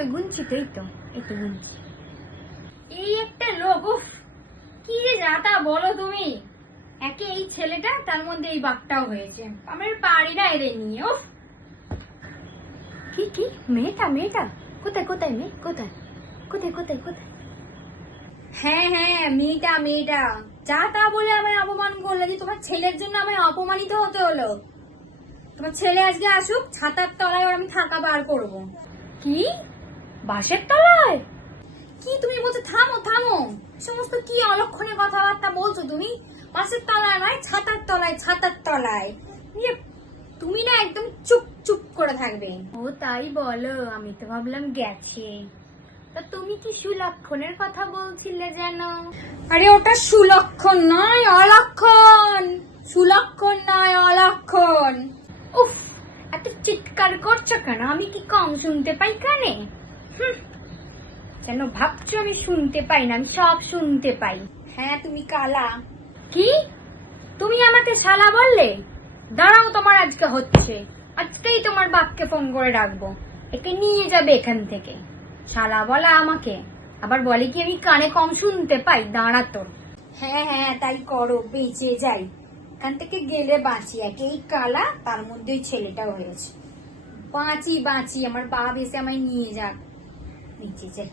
তো গুনছি তো, এই তো গুনছি। এই একটা লোক, উফ কি যে যাতা বলো তুমি। একে এই ছেলেটা, তার মধ্যে এই বাঘটাও হয়েছে। আমার পারি না এদের নিয়ে। উফ কি কি মেয়েটা মেয়েটা কোথায় কোথায় মেয়ে কোথায় কোথায় কোথায় কোথায়? হ্যাঁ হ্যাঁ, মেয়েটা মেয়েটা যা তা বলে আমায় অপমান করলো যে তোমার ছেলের জন্য আমায় অপমানিত হতে হলো। তোমার ছেলে আজকে আসুক, ছাতার তলায় ওর আমি থাকা বার করবো। কি বাসের তলায়? কি তুমি বলছো? থামো থামো, সমস্ত কি অলক্ষণে কথাবার্তা বলছো তুমি। বাসের তলায় নয়, ছাতার তলায়, ছাতার তলায়। তুমি না একদম চুপ চুপ করে থাকবে। ও তাই বলো, আমি তো ভাবলাম গেছে। তা তুমি কি সুলক্ষণের কথা বলছিলে যেন? আরে ওটা সুলক্ষণ নয়, অলক্ষণ। সুলক্ষণ নয়, অলক্ষণ। উফ এত চিৎকার করছো কেন? আমি কি কম শুনতে পাই কানে? কেন ভাবছো আমি শুনতে পাই না? আমি সব শুনতে পাই। হ্যাঁ তুমি কালা। কি তুমি আমাকে শালা বললে? দাঁড়াও, তোমার আজকে হচ্ছে। আজকেই তোমার বাপকে ফোন করে রাখবো, একে নিয়ে যাবে এখান থেকে। শালা বলা আমাকে, আবার বলে কি আমি কানে কম শুনতে পাই? দাঁড়া তোর। হ্যাঁ হ্যাঁ তাই করো, বেঁচে যাই। এখান থেকে গেলে বাঁচি, একেই কালা, তার মধ্যে ছেলেটাও হয়েছে। বাঁচি বাঁচি, আমার বাপ এসে আমায় নিয়ে যাক, বেঁচে যাই।